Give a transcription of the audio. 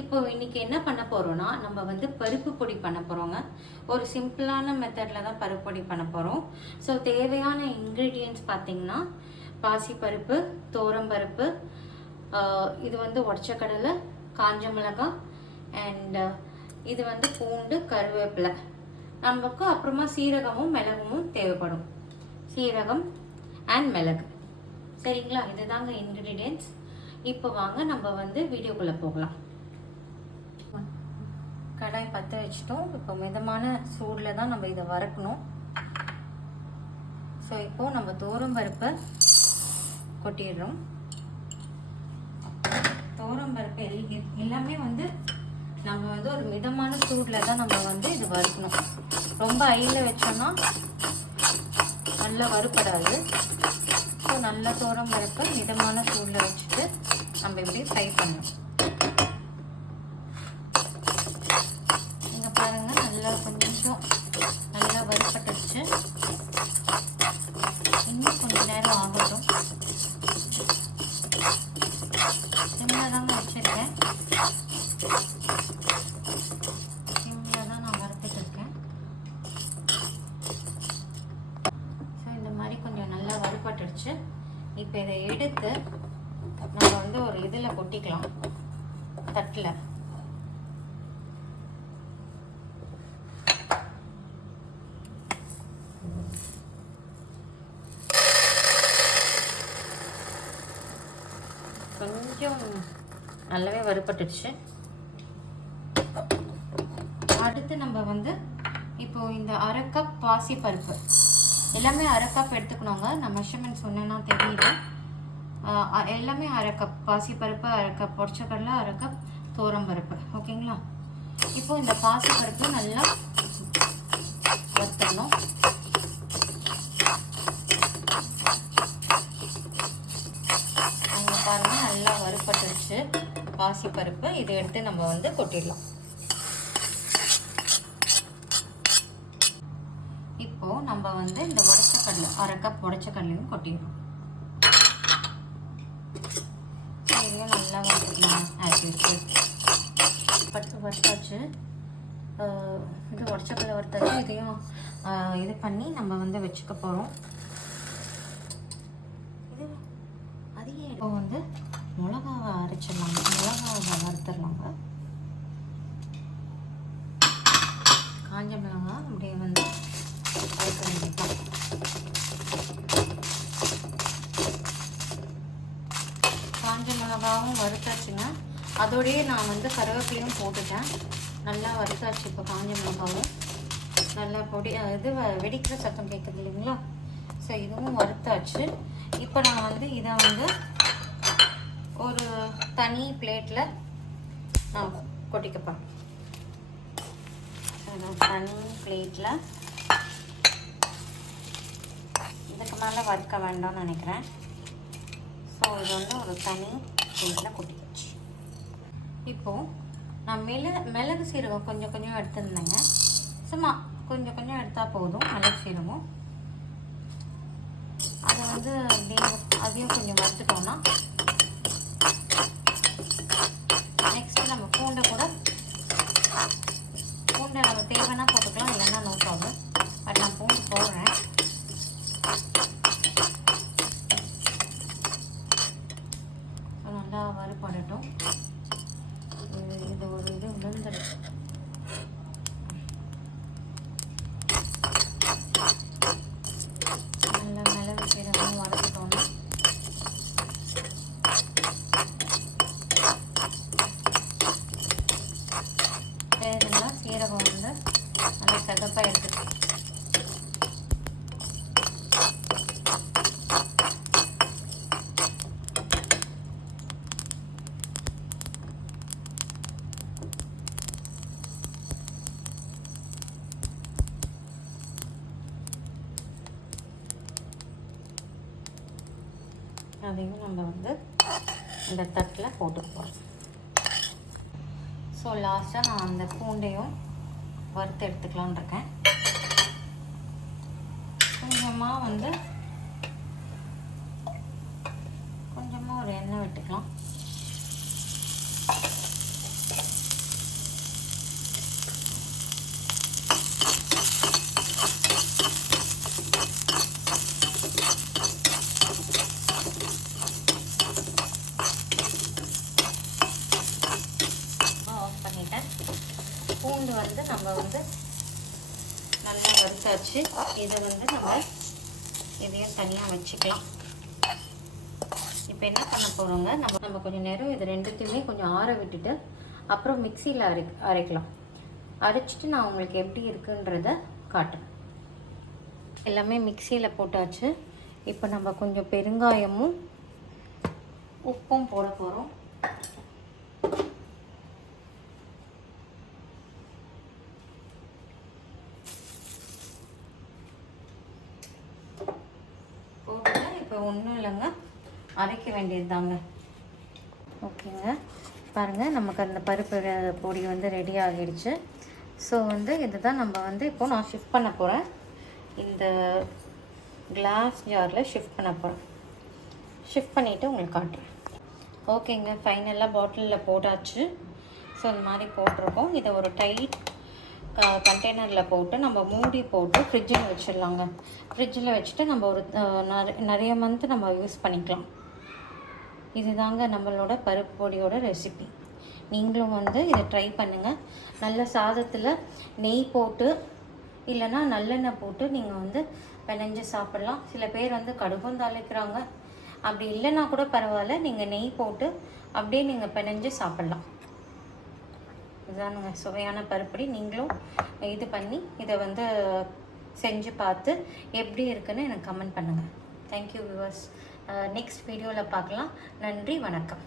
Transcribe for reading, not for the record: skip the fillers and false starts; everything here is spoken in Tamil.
இப்போ இன்னைக்கு என்ன பண்ண போறோம்னா, நம்ம வந்து பருப்பு பொடி பண்ண போறோங்க. ஒரு சிம்பிளான மெத்தட்ல தான் பருப்பு பொடி பண்ண போறோம். ஸோ தேவையான இன்கிரீடியன்ட்ஸ் பார்த்தீங்கன்னா, பாசிப்பருப்பு, துவரம்பருப்பு, இது வந்து உடச்ச கடலை, காஞ்ச மிளகாய் அண்ட் இது வந்து பூண்டு, கருவேப்பிலை. நமக்கு அப்புறமா சீரகமும் மிளகும் தேவைப்படும். சீரகம் அண்ட் மிளகு. சரிங்களா? இதுதாங்க இன்கிரீடியன்ட்ஸ். இப்போ வாங்க நம்ம வந்து வீடியோக்குள்ளே போகலாம். கடாய் பற்ற வச்சுட்டோம். இப்போ மிதமான சூடில் தான் நம்ம இதை வறுக்கணும். ஸோ இப்போது நம்ம துவரம்பருப்பை கொட்டிடுறோம். துவரம்பருப்பு எல்லாமே வந்து நம்ம வந்து ஒரு மிதமான சூடில் தான் நம்ம வந்து இது வறுக்கணும். ரொம்ப ஹையில் வச்சோம்னா நல்லா வறுப்படாது. ஸோ நல்ல துவரம்பருப்பை மிதமான சூடில் வச்சுட்டு நம்ம இப்படி ஃப்ரை பண்ணணும். கொஞ்சம் நல்லா வறுப்பட்டுச்சு. இன்னும் கொஞ்சம் நேரம் ஆகட்டும். சிம்மில் தாங்க வச்சுருக்கேன். சிம்மில் தான் நான் வறுத்துட்டு இருக்கேன். ஸோ இந்த மாதிரி கொஞ்சம் நல்லா வறுப்பட்டுடுச்சு. இப்போ இதை எடுத்து நம்ம வந்து ஒரு இதில் கொட்டிக்கலாம், தட்டில். கொஞ்சம் நல்லாவே வறுப்பட்டுடுச்சு. அடுத்து நம்ம வந்து இப்போது இந்த அரை கப் பாசிப்பருப்பு, எல்லாமே அரை கப் எடுத்துக்கணுங்க. நான் மெஷர்மெண்ட் சொன்னேன்னா தெரியுது. எல்லாமே அரை கப் பாசிப்பருப்பு, அரை கப் உடச்சக்கடலை, அரை கப் துவரம்பருப்பு. ஓகேங்களா? இப்போது இந்த பாசிப்பருப்பு நல்லா வறுத்தணும். பாருங்கள், நல்லா வறுப்பட்டுருச்சு பாசிப்பருப்பு. இதை எடுத்து நம்ம வந்து கொட்டிடலாம். இப்போது நம்ம வந்து இந்த உடச்சக்கடலை, அரை கப் உடச்சக்கடலையும் கொட்டிடணும். இதையும் நல்லா வறுத்துக்கலாம். பருப்பு வறுத்தாச்சு, இது உடச்சக்கடலை வறுத்தாச்சு. இதையும் இது பண்ணி நம்ம வந்து வச்சுக்க போகிறோம். இப்போ வந்து மிளகாவை அரைச்சிடலாங்க. மிளகாவை வறுத்துடலாங்க. காஞ்ச மிளகாய் அப்படியே வந்து வறுக்க வேண்டியதான். காஞ்ச மிளகாவும் வறுத்தாச்சுங்க. அதோடையே நான் வந்து கருவேப்பிலையும் போட்டுட்டேன். நல்லா வறுத்தாச்சு. இப்போ காஞ்ச மிளகாவும் நல்லா பொடி இது வெடிக்கிற சத்தம் கேட்குது இல்லைங்களா? ஸோ இதுவும் வறுத்தாச்சு. இப்போ நான் வந்து இதை வந்து ஒரு தனி பிளேட்டில் நான் கொட்டிக்கப்பேன். தனி பிளேட்டில் இதுக்கு மேலே வறுக்க வேண்டாம்னு நினைக்கிறேன். ஸோ இது வந்து ஒரு தனி பிளேட்டில் கொட்டிக்கிச்சு. இப்போது நான் மிளகு சீரகம் கொஞ்சம் கொஞ்சம் எடுத்துருந்தேங்க. சும்மா கொஞ்சம் கொஞ்சம் எடுத்தால் போதும். மிளகு சீரகம் அதை வந்து அப்படியே அதையும் கொஞ்சம் வறுத்துட்டோம்னா, நெக்ஸ்ட்டு நம்ம பூண்டை நம்ம தேவைன்னா போட்டுக்கலாம், இல்லைன்னா நோ ப்ராப்ளம். பட் நான் பூண்டு போடுறேன். நல்லா வறுப்படட்டும். இது ஒரு இது விழுந்துடுச்சு. நல்லா மிளகு சீரகம் வறுத்துட்டோம்னா வேறுங்களா சீரகம் வந்து நல்லா செகப்பாக எடுத்துக்கலாம். அதையும் நம்ம வந்து இந்த தட்டில் போட்டுக்க போகிறோம். ஸோ லாஸ்ட்டாக நான் அந்த பூண்டையும் வறுத்து எடுத்துக்கலான்னு இருக்கேன். கொஞ்சமாக வந்து கொஞ்சமாக ஒரு எண்ணெய் விட்டுக்கலாம். பூண்டு வந்து நம்ம வந்து நல்லா வறுத்தாச்சு. இதை வந்து நம்ம இதையும் தனியாக வச்சுக்கலாம். இப்போ என்ன பண்ண போகிறோங்க, நம்ம கொஞ்சம் நேரம் இது ரெண்டுத்தையுமே கொஞ்சம் ஆற விட்டுட்டு அப்புறம் மிக்சியில் அரைக்கலாம். அரைச்சிட்டு நான் உங்களுக்கு எப்படி இருக்குன்றத காட்டுறேன். எல்லாமே மிக்சியில் போட்டாச்சு. இப்போ நம்ம கொஞ்சம் பெருங்காயமும் உப்பும் போட போகிறோம். போட்டு இப்போ ஒன்றும் இல்லைங்க, அரைக்க வேண்டியது தாங்க. ஓகேங்க, பாருங்கள் நமக்கு அந்த பருப்பு பொடி வந்து ரெடி ஆகிடுச்சு. ஸோ வந்து இதை தான் நம்ம வந்து இப்போது நான் ஷிஃப்ட் பண்ண போகிறேன். இந்த கிளாஸ் ஜாரில் ஷிஃப்ட் பண்ண போகிறேன். ஷிஃப்ட் பண்ணிவிட்டு உங்களுக்கு காட்டுறேன். ஓகேங்க, ஃபைனலாக பாட்டிலில் போட்டாச்சு. ஸோ இந்த மாதிரி போட்டிருக்கோம். இதை ஒரு டைட் கண்டெய்னரில் போட்டு நம்ம மூடி போட்டு ஃப்ரிட்ஜில் வச்சிடலாங்க. ஃப்ரிட்ஜில் வச்சுட்டு நம்ம ஒரு நிறைய மந்த் நம்ம யூஸ் பண்ணிக்கலாம். இதுதாங்க நம்மளோட பருப்பு பொடியோட ரெசிபி. நீங்களும் வந்து இதை ட்ரை பண்ணுங்கள். நல்ல சாதத்தில் நெய் போட்டு இல்லைன்னா நல்லெண்ணெய் போட்டு நீங்கள் வந்து பிணைஞ்சு சாப்பிட்லாம். சில பேர் வந்து கடுகும் தாளிக்கிறாங்க. அப்படி இல்லைன்னா கூட பரவாயில்ல, நீங்கள் நெய் போட்டு அப்படியே நீங்கள் பிணைஞ்சு சாப்பிட்லாம். இதுதானுங்க சுவையான பருப்பொடி. நீங்களும் இது பண்ணி இதை வந்து செஞ்சு பார்த்து எப்படி இருக்குன்னு எனக்கு கமெண்ட் பண்ணுங்கள். Thank you viewers. நெக்ஸ்ட் வீடியோவில் பார்க்கலாம். நன்றி, வணக்கம்.